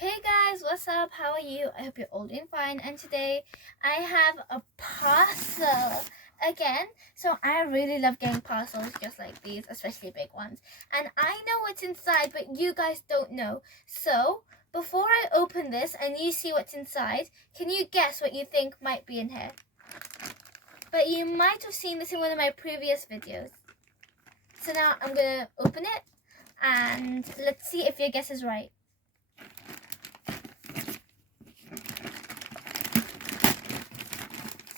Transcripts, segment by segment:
Hey guys, what's up? How are you? I hope you're all doing fine. And today I have a parcel again. So I really love getting parcels just like these, especially big ones. And I know what's inside, but you guys don't know. So before I open this and you see what's inside, can you guess what you think might be in here? But you might have seen this in one of my previous videos. So now I'm gonna open it and let's see if your guess is right.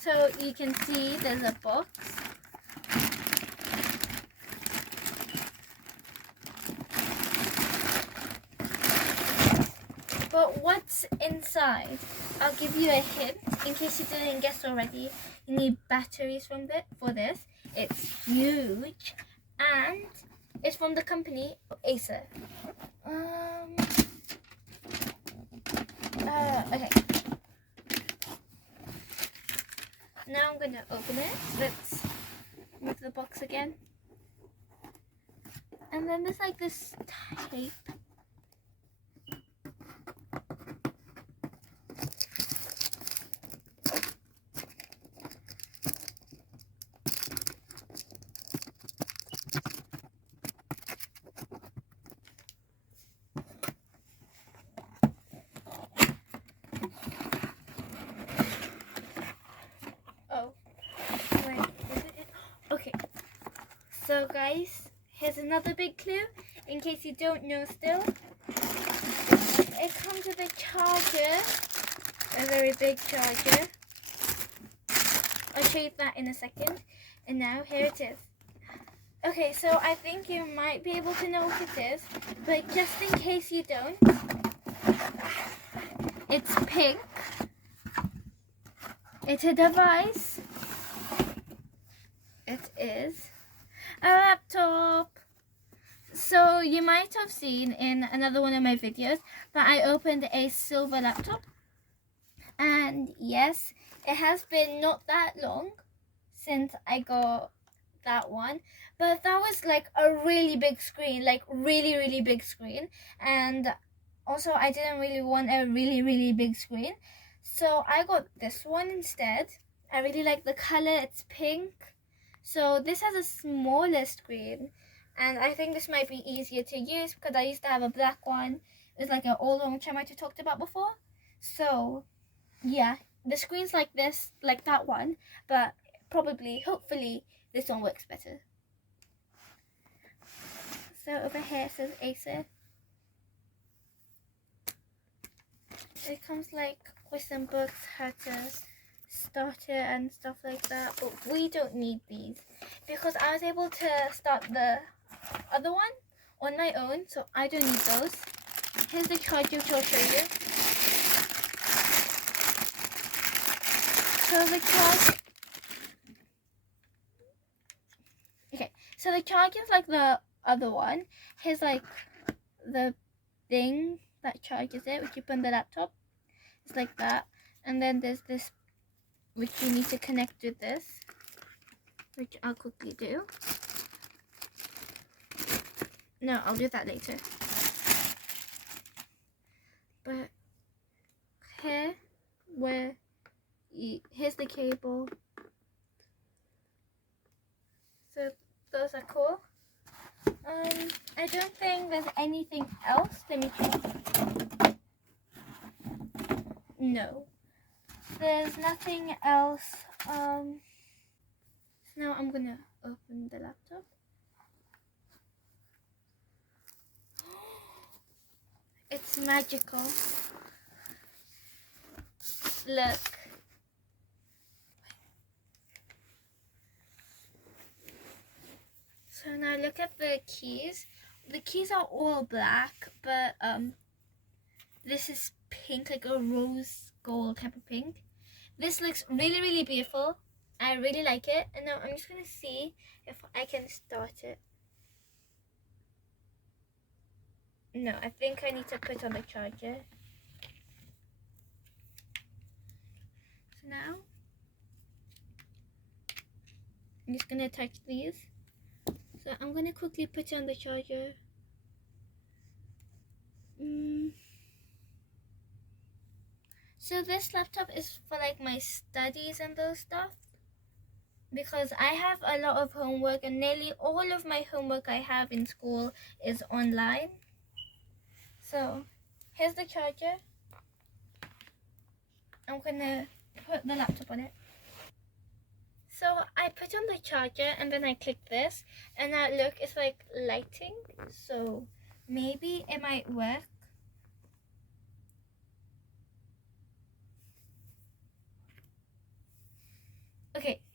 So you can see there's a box. But what's inside? I'll give you a hint in case you didn't guess already. You need batteries for this. It's huge and it's from the company Acer. Okay. Now I'm going to open it. Let's move the box again. And then there's like this tape. Oh, wait, is it? Okay. So guys, here's another big clue, in case you don't know still. It comes with a charger, a very big charger. I'll show you that in a second. And now, here it is. Okay, so I think you might be able to know what it is, but just in case you don't, it's pink. It's a device. It is a laptop. So you might have seen in another one of my videos that I opened a silver laptop. And yes, it has been not that long since I got that one. But that was like a really big screen, like really big screen. And also I didn't really want a really big screen. So I got this one instead. I really like the color, it's pink. So this has a smaller screen. And I think this might be easier to use because I used to have a black one. It was like an old one which I might have talked about before. So yeah, the screen's like this, like that one, but probably, hopefully, this one works better. So over here it says Acer. It comes like with some books, how to start it and stuff like that, but we don't need these because I was able to start the other one on my own, so I don't need those. Here's the charger which I'll show you. So the charger is like the other one. Here's like the thing that charges it, which you put on the laptop. It's like that. And then there's this, which you need to connect with this, which I'll quickly do. No, I'll do that later. But here, here's the cable. So those are cool. I don't think there's anything else. Let me check. No, there's nothing else. So now I'm gonna open the laptop. It's magical. Look. So now look at the keys. The keys are all black, but this is pink, like a rose gold type of pink. This looks really beautiful. I really like it. And now I'm just gonna see if I can start it. No, I think I need to put on the charger. So now I'm just gonna touch these. So I'm gonna quickly put on the charger. So this laptop is for like my studies and those stuff, because I have a lot of homework and nearly all of my homework I have in school is online. So here's the charger. I'm gonna put the laptop on it. So I put on the charger and then I click this, and now look, it's like lighting, so maybe it might work.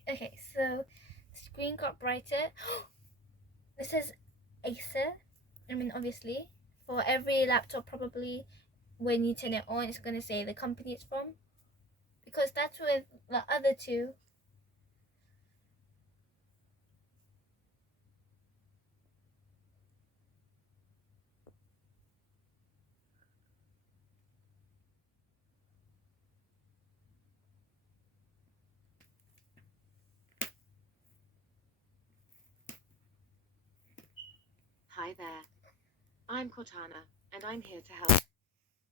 Okay, so screen got brighter. This is Acer. I mean, obviously, for every laptop, probably when you turn it on, it's gonna say the company it's from, because that's with the other two. Hi there. I'm Cortana, and I'm here to help.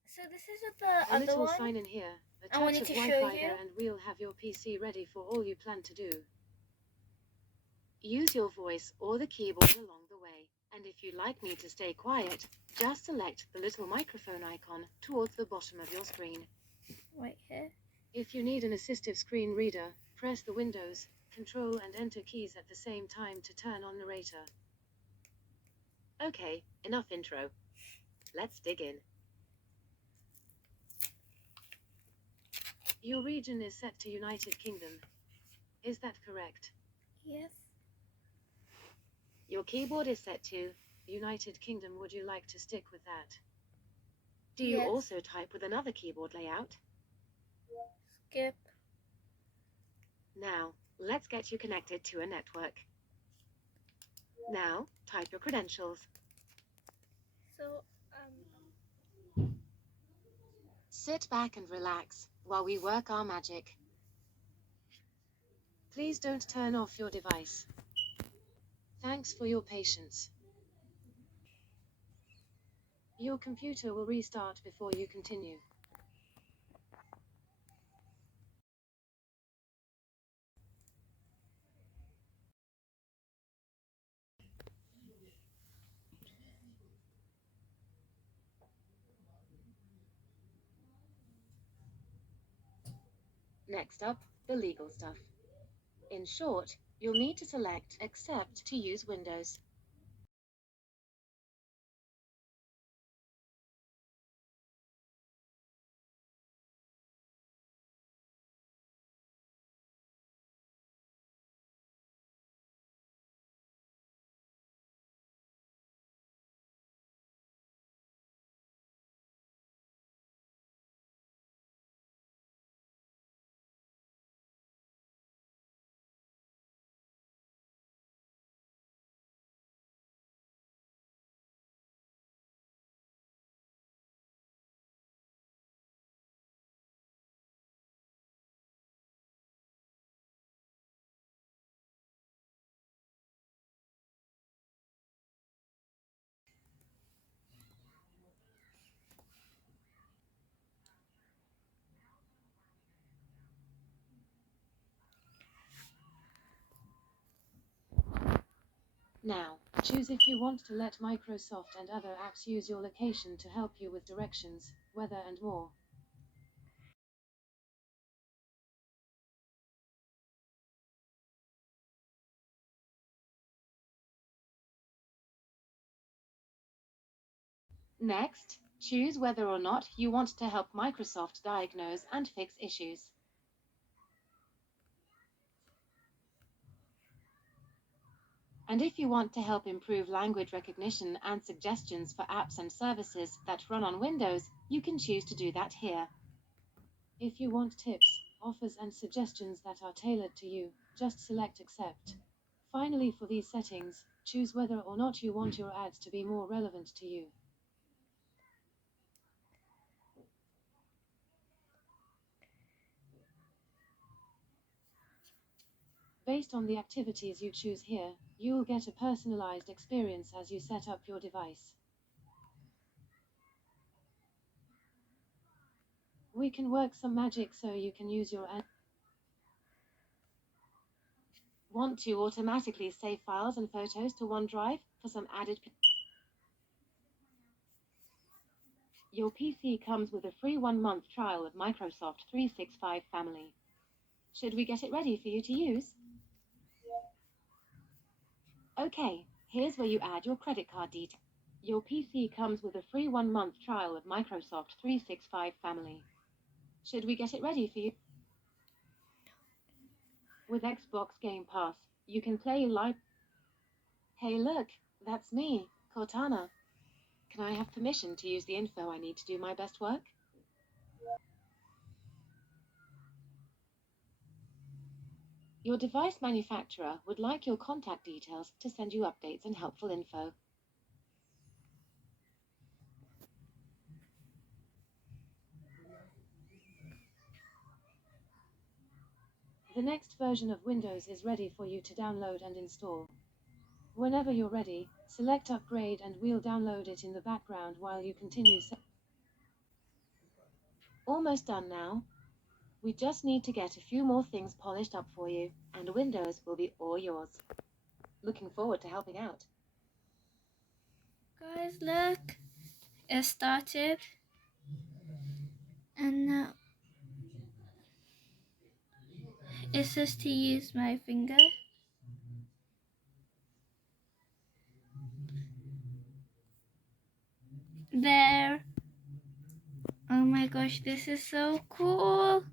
So this is with the A other little one. sign in here, a I touch wanted of to show Wi-Fi you. there, and we'll have your PC ready for all you plan to do. Use your voice or the keyboard along the way, and if you'd like me to stay quiet, just select the little microphone icon towards the bottom of your screen. Right here. If you need an assistive screen reader, press the Windows, Control and Enter keys at the same time to turn on narrator. Okay, enough intro. Let's dig in. Your region is set to United Kingdom. Is that correct? Yes. Your keyboard is set to United Kingdom. Would you like to stick with that? Do you Yes. also type with another keyboard layout? Skip. Now, let's get you connected to a network. Now, type your credentials. So Sit back and relax while we work our magic. Please don't turn off your device. Thanks for your patience. Your computer will restart before you continue. Next up, the legal stuff. In short, you'll need to select Accept to use Windows. Now, choose if you want to let Microsoft and other apps use your location to help you with directions, weather and more. Next, choose whether or not you want to help Microsoft diagnose and fix issues. And if you want to help improve language recognition and suggestions for apps and services that run on Windows, you can choose to do that here. If you want tips, offers and suggestions that are tailored to you, just select Accept. Finally, for these settings, choose whether or not you want your ads to be more relevant to you. Based on the activities you choose here, you will get a personalized experience as you set up your device. We can work some magic so you can use your... Want to automatically save files and photos to OneDrive for some added... Your PC comes with a free 1-month trial of Microsoft 365 Family. Should we get it ready for you to use? Okay, here's where you add your credit card details. Your PC comes with a free 1-month trial of Microsoft 365 Family. Should we get it ready for you? With Xbox Game Pass, you can play live... Hey look, that's me, Cortana. Can I have permission to use the info I need to do my best work? Your device manufacturer would like your contact details to send you updates and helpful info. The next version of Windows is ready for you to download and install. Whenever you're ready, select Upgrade and we'll download it in the background while you continue. Almost done now. We just need to get a few more things polished up for you, and Windows will be all yours. Looking forward to helping out. Guys, look. It started. And now it says to use my finger. There. Oh my gosh, this is so cool.